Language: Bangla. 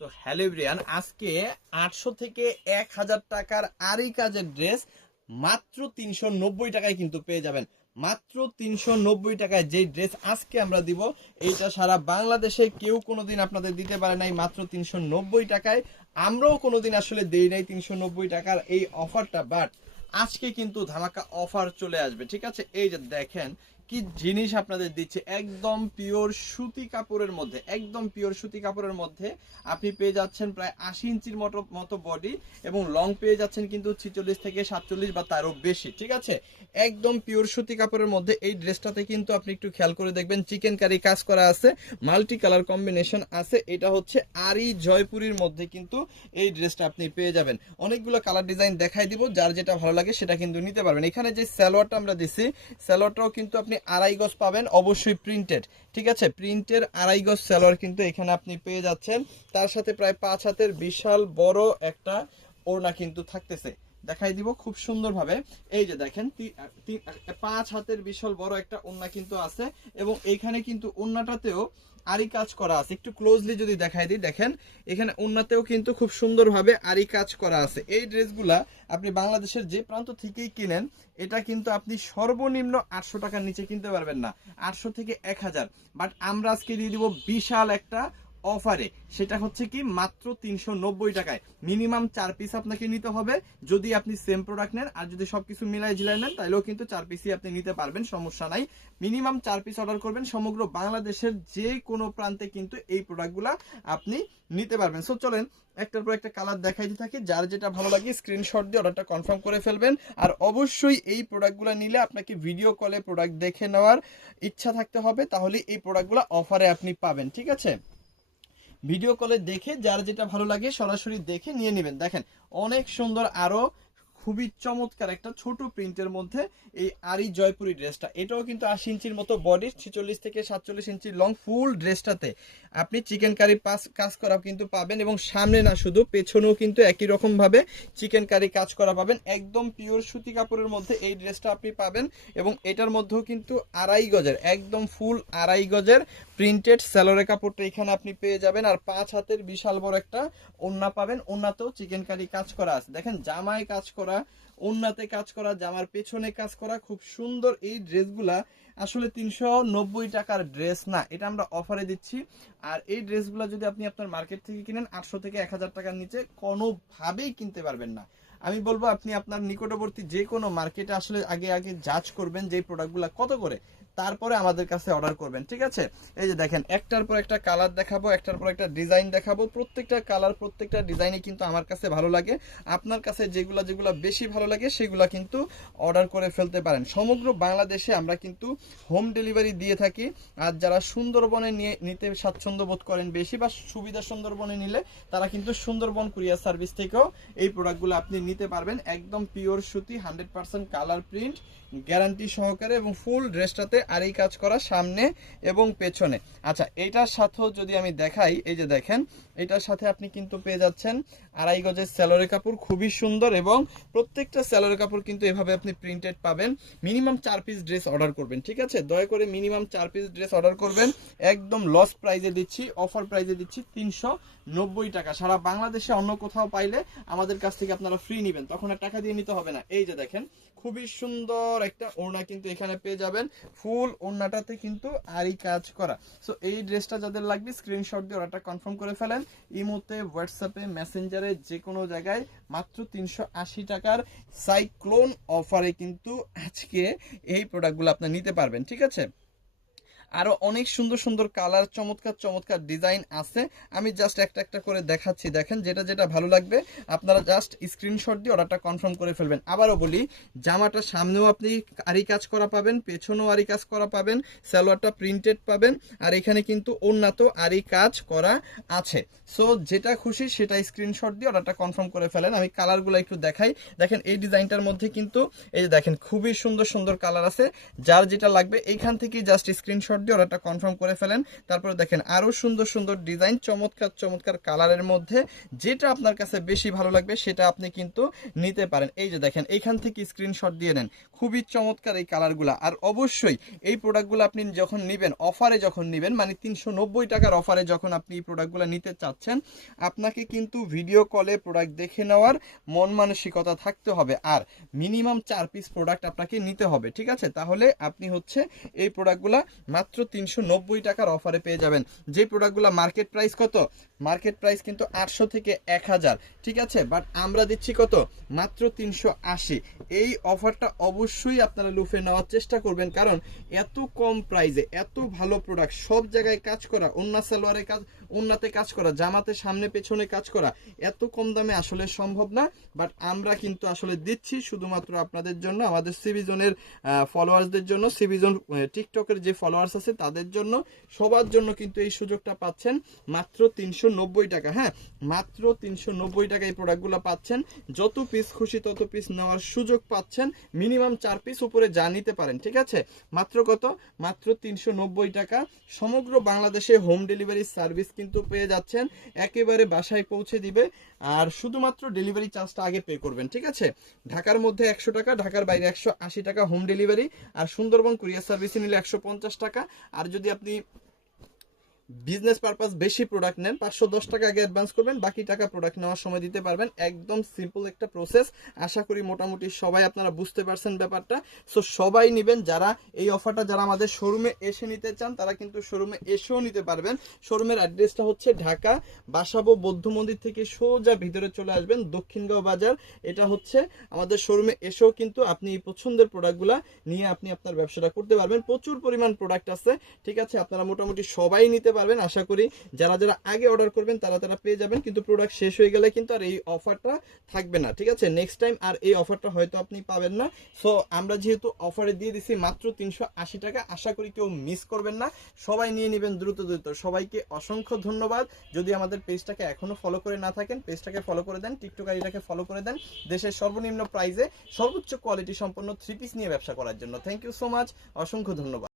তো হ্যালো ব্রিয়ান আজকে আটশো থেকে এক হাজার টাকার আরি কাজের ড্রেস মাত্র তিনশো নব্বই টাকায় কিন্তু পেয়ে যাবেন। মাত্র তিনশো নব্বই টাকায় যেই ড্রেস আজকে আমরা দিব, এইটা সারা বাংলাদেশে কেউ কোনোদিন আপনাদের দিতে পারে নাই, মাত্র তিনশো নব্বই টাকায়। আমরাও কোনোদিন আসলে দেই নাই তিনশো নব্বই টাকার এই অফারটা বাট আজকে কিন্তু ধামাকা অফার চলে আসবে, ঠিক আছে? এই যে দেখেন কি জিনিস আপনাদের দিচ্ছে? একদম পিওর সুতি কাপড়ের মধ্যে, একদম পিওর সুতি কাপড়ের মধ্যে আপনি পেয়ে যাচ্ছেন প্রায় আশি ইঞ্চির মতো মতো বডি এবং লং পেয়ে যাচ্ছেন কিন্তু ছিচল্লিশ থেকে সাতচল্লিশ বা তারও বেশি, ঠিক আছে? একদম পিওর সুতি কাপড়ের মধ্যে এই ড্রেসটাতে কিন্তু আপনি একটু খেয়াল করে দেখবেন চিকেন কারি কাজ করা আছে মাল্টি কালার কম্বিনেশন আছে, এটা হচ্ছে আরি জয়পুরীর মধ্যে কিন্তু এই ড্রেসটা আপনি পেয়ে যাবেন। অনেকগুলো কালার ডিজাইন দেখাই দিব, যার যেটা ভালো লাগে সেটা কিন্তু নিতে পারবেন। এখানে যে স্যালোয়ারটা আমরা দিছি স্যালোয়ারটাও কিন্তু আপনি আড়াই গজ পাবেন, অবশ্যই প্রিন্টেড ঠিক আছে? প্রিন্টের আড়াই গজ সালোয়ার কিন্তু এখানে আপনি পেয়ে যাচ্ছেন। তার সাথে প্রায় পাঁচ হাতের বিশাল বড় একটা ওড়না কিন্তু থাকতেছে। দেখাই দিব খুব সুন্দরভাবে। এই যে দেখেন পাঁচ হাতের বিশাল বড় একটা ওড়না কিন্তু আছে এবং এইখানে কিন্তু ওড়নাটাতেও আরি কাজ করা আছে। একটু ক্লোজলি যদি দেখাই দিই, দেখেন, এখানে ওড়নাতেও কিন্তু খুব সুন্দরভাবে আরি কাজ করা আছে। এই ড্রেসগুলা আপনি বাংলাদেশের যে প্রান্ত থেকেই কিনেন, এটা কিন্তু আপনি সর্বনিম্ন আটশো টাকার নিচে কিনতে পারবেন না। আটশো থেকে এক হাজার। বাট আমরা আজকে দিয়ে দিব বিশাল একটা অফারে। সেটা হচ্ছে কি, মাত্র তিনশো নব্বই টাকায়। মিনিমাম চার পিস আপনাকে নিতে হবে। যদি আপনি সেম প্রোডাক্ট নেন, আর যদি সবকিছু মিলাই ঝিলাই নেন তাহলেও কিন্তু চার পিসই আপনি নিতে পারবেন, সমস্যা নাই। মিনিমাম চার পিস অর্ডার করবেন, সমগ্র বাংলাদেশের যে কোনো প্রান্তে কিন্তু এই প্রোডাক্টগুলা আপনি নিতে পারবেন। সো চলেন, একটার পর একটা কালার দেখাইতে থাকি। যার যেটা ভালো লাগে স্ক্রিনশট দিয়ে অর্ডারটা কনফার্ম করে ফেলবেন। আর অবশ্যই এই প্রোডাক্টগুলো নিলে আপনাকে ভিডিও কলে প্রোডাক্ট দেখে নেওয়ার ইচ্ছা থাকতে হবে। তাহলে এই প্রোডাক্টগুলো অফারে আপনি পাবেন, ঠিক আছে? ভিডিও কলে দেখে যার যেটা ভালো লাগে সরাসরি দেখে নিয়ে নেবেন। দেখেন, অনেক সুন্দর আরও খুবই চমৎকার একটা ছোট প্রিন্টের মধ্যে এই আরি জয়পুরি ড্রেসটা এটাও কিন্তু আশি ইঞ্চির মতো বডি ছিচল্লিশ থেকে সাতচল্লিশ ইঞ্চি লং ফুল ড্রেসটাতে আপনি চিকেন কারি পাস কাজ করা কিন্তু পাবেন এবং সামনে না শুধু, পেছনেও কিন্তু একই রকম ভাবে চিকেন কারি কাজ করা পাবেন। একদম পিওর সুতি কাপড়ের মধ্যে এই ড্রেসটা আপনি পাবেন এবং এটার মধ্যেও কিন্তু আড়াই গজের, একদম ফুল আড়াই গজের প্রিন্টেড স্যালোরে কাপড়টা এখানে আপনি পেয়ে যাবেন। আর পাঁচ হাতের বিশাল বড় একটা ওন্না পাবেন। ওন্নাতেও চিকেন কারি কাজ করা আছে। দেখেন, জামায় কাজ করা ওন্নাতে কাজ করা, জামার পেছনে কাজ করা, খুব সুন্দর এই ড্রেসগুলা। আসলে তিনশো নব্বই টাকার ড্রেস না, এটা আমরা অফারে দিচ্ছি। আর এই ড্রেসগুলো যদি আপনি আপনার মার্কেট থেকে কিনেন, আটশো থেকে এক হাজার টাকার নিচে কোনোভাবেই কিনতে পারবেন না। আমি বলব, আপনি আপনার নিকটবর্তী যে কোনো মার্কেটে আসলে আগে আগে যাচ করবেন যে প্রোডাক্টগুলো কত করে। তারপরে আমাদের কাছে অর্ডার করবেন, ঠিক আছে? এই যে দেখেন, একটার পর একটা কালার দেখাবো, একটার পর একটা ডিজাইন দেখাবো। প্রত্যেকটা কালার প্রত্যেকটা ডিজাইনই কিন্তু আমার কাছে ভালো লাগে। আপনার কাছে যেগুলো যেগুলো বেশি ভালো লাগে, সেগুলো কিন্তু অর্ডার করে ফেলতে পারেন। সমগ্র বাংলাদেশে আমরা কিন্তু হোম ডেলিভারি দিয়ে থাকি। আর যারা সুন্দরবনে নিয়ে, নিতে স্বাচ্ছন্দ্য বোধ করেন বেশি বা সুবিধা সুন্দরবনে নিলে, তারা কিন্তু সুন্দরবন কুরিয়ার সার্ভিস থেকেও এই প্রোডাক্টগুলো আপনি নিতে পারবেন। একদম পিওর সুতি hundred percent colour print guarantee সহকারে এবং ফুল ড্রেসটাতে আর এই কাজ করা সামনে এবং পেছনে। আচ্ছা এইটার সাথেও যদি আমি দেখাই, এই যে দেখেন এটার সাথে আপনি কিন্তু পেয়ে যাচ্ছেন আড়াই গজের স্যালোরে কাপড়, খুবই সুন্দর এবং প্রত্যেকটা স্যালোরে কাপড় কিন্তু এভাবে আপনি প্রিন্টেড পাবেন। মিনিমাম চার পিস ড্রেস অর্ডার করবেন, ঠিক আছে? দয়া করে মিনিমাম চার পিস ড্রেস অর্ডার করবেন। একদম লস প্রাইজে দিচ্ছি অফার প্রাইজে দিচ্ছি তিনশো নব্বই টাকা। সারা বাংলাদেশে অন্য কোথাও পাইলে আমাদের কাছ থেকে আপনারা ফ্রি নেবেন, তখন আর টাকা দিয়ে নিতে হবে না। এই যে দেখেন, খুবই সুন্দর একটা ওড়না কিন্তু এখানে পেয়ে যাবেন। ফুল ওড়নাটাতে কিন্তু আরই কাজ করা। সো এই ড্রেসটা যাদের লাগবে স্ক্রিনশট দিয়ে ওরাটা কনফার্ম করে ফেলেন। ইমোতে হোয়াটসঅ্যাপে মেসেঞ্জারে যে কোনো জায়গায় মাত্র তিনশো আশি টাকার সাইক্লোন অফারে কিন্তু আজকে এই প্রোডাক্টগুলো আপনার নিতে পারবেন, ঠিক আছে? আরও অনেক সুন্দর সুন্দর কালার, চমৎকার চমৎকার ডিজাইন আছে। আমি জাস্ট একটা একটা করে দেখাচ্ছি, দেখেন যেটা যেটা ভালো লাগবে। আপনারা জাস্ট স্ক্রিনশট দিয়ে অর্ডারটা কনফার্ম করে ফেলবেন। আবারও বলি, জামাটা সামনেও আপনি আরি কাজ করা পাবেন, পেছনেও আরি কাজ করা পাবেন, সালোয়ারটা প্রিন্টেড পাবেন, আর এখানে কিন্তু উন্নত আরি কাজ করা আছে। সো যেটা খুশি সেটা স্ক্রিনশট দিয়ে অর্ডারটা কনফার্ম করে ফেলেন। আমি কালারগুলো একটু দেখাই। দেখেন, এই ডিজাইনটার মধ্যে কিন্তু, এই যে দেখেন, খুবই সুন্দর সুন্দর কালার আছে। যার যেটা লাগবে, এইখান থেকেই জাস্ট স্ক্রিনশট দিয়ে অর্ডারটা কনফার্ম করে ফেলেন। তারপরে দেখেন আরও সুন্দর সুন্দর ডিজাইন চমৎকার চমৎকার কালারের মধ্যে যেটা আপনার কাছে বেশি ভালো লাগবে সেটা আপনি কিন্তু নিতে পারেন। এই যে দেখেন, এইখান থেকে স্ক্রিনশট দিয়ে নেন। খুবই চমৎকার এই কালারগুলো। আর অবশ্যই এই প্রোডাক্টগুলো আপনি যখন নেবেন অফারে যখন নেবেন মানে তিনশো নব্বই টাকার অফারে যখন আপনি এই প্রোডাক্টগুলো নিতে চাচ্ছেন, আপনাকে কিন্তু ভিডিও কলে প্রোডাক্ট দেখে নেওয়ার মন মানসিকতা থাকতে হবে। আর মিনিমাম চার পিস প্রোডাক্ট আপনাকে নিতে হবে, ঠিক আছে? তাহলে আপনি হচ্ছে এই প্রোডাক্টগুলো মাত্র তিনশো নব্বই টাকার অফারে পেয়ে যাবেন। যে প্রোডাক্টগুলো মার্কেট প্রাইস কত? মার্কেট প্রাইস কিন্তু আটশো থেকে এক হাজার, ঠিক আছে? বাট আমরা দিচ্ছি কত? মাত্র তিনশো আশি। এই অফারটা অবশ্যই আপনারা লুফে নেওয়ার চেষ্টা করবেন, কারণ এত কম প্রাইসে এত ভালো প্রোডাক্ট সব জায়গায় কাজ করা, অন্য সালোয়ারে কাজ উন্নাতে কাজ করা, জামাতে সামনে পেছনে কাজ করা, এত কম দামে আসলে সম্ভব না। বাট আমরা কিন্তু আসলে দিচ্ছি শুধুমাত্র আপনাদের জন্য, আমাদের সিভিজনের ফলোয়ার্সদের জন্য সিভিজন টিকটকের যে ফলোয়ার্স আছে তাদের জন্য, সবার জন্য কিন্তু এই সুযোগটা পাচ্ছেন মাত্র তিনশো নব্বই টাকা হ্যাঁ? মাত্র তিনশো নব্বই টাকা এই প্রোডাক্টগুলো পাচ্ছেন। যত পিস খুশি তত পিস নেওয়ার সুযোগ পাচ্ছেন। মিনিমাম চার পিস উপরে যা নিতে পারেন, ঠিক আছে? মাত্র কত? মাত্র তিনশো নব্বই টাকা। সমগ্র বাংলাদেশে হোম ডেলিভারি সার্ভিস কিন্তু পেয়ে যাচ্ছেন, একেবারে বাসায় পৌঁছে দিবে। আর শুধুমাত্র ডেলিভারি চার্জটা আগে পে করবেন, ঠিক আছে? ঢাকার মধ্যে একশো টাকা, ঢাকার বাইরে একশো আশি টাকা হোম ডেলিভারি আর সুন্দরবন কুরিয়ার সার্ভিসে নিলে একশো পঞ্চাশ টাকা। আর যদি আপনি বিজনেস পারপাস বেশি প্রোডাক্ট নেন, পাঁচশো দশ টাকা আগে অ্যাডভান্স করবেন, বাকি টাকা প্রোডাক্ট নেওয়ার সময় দিতে পারবেন। একদম সিম্পল একটা প্রসেস আশা করি মোটামুটি সবাই আপনারা বুঝতে পারছেন ব্যাপারটা। সো সবাই নেবেন, যারা এই অফারটা যারা আমাদের শোরুমে এসে নিতে চান, তারা কিন্তু শোরুমে এসেও নিতে পারবেন। শোরুমের অ্যাড্রেসটা হচ্ছে ঢাকা, বাসাবো, বৌদ্ধ মন্দির থেকে সোজা ভিতরে চলে আসবেন, দক্ষিণগাঁও বাজার। এটা হচ্ছে আমাদের শোরুমে এসেও কিন্তু আপনি এই পছন্দের প্রোডাক্টগুলো নিয়ে আপনি আপনার ব্যবসাটা করতে পারবেন। প্রচুর পরিমাণ প্রোডাক্ট আছে, ঠিক আছে? আপনারা মোটামুটি সবাই নিতে পারবেন। আশা করি। যারা যারা আগে অর্ডার করবেন, তারা তারা পেয়ে যাবেন, কিন্তু প্রোডাক্ট শেষ হয়ে গেলে কিন্তু আর এই অফারটা থাকবে না, ঠিক আছে? নেক্সট টাইম আর এই অফারটা হয়তো আপনি পাবেন না। সো আমরা যেহেতু অফারে দিয়ে দিছি মাত্র তিনশো আশি টাকা, আশা করি কেউ মিস করবেন না। সবাই নিয়ে নেবেন দ্রুত দ্রুত। সবাইকে অসংখ্য ধন্যবাদ। যদি আমাদের পেজটাকে এখনও ফলো করে না থাকেন পেজটাকে ফলো করে দেন টিকটক আইডিটাকে ফলো করে দেন, দেশের সর্বনিম্ন প্রাইজে সর্বোচ্চ কোয়ালিটি সম্পন্ন থ্রি পিস নিয়ে ব্যবসা করার জন্য। থ্যাংক ইউ সো মাচ অসংখ্য ধন্যবাদ।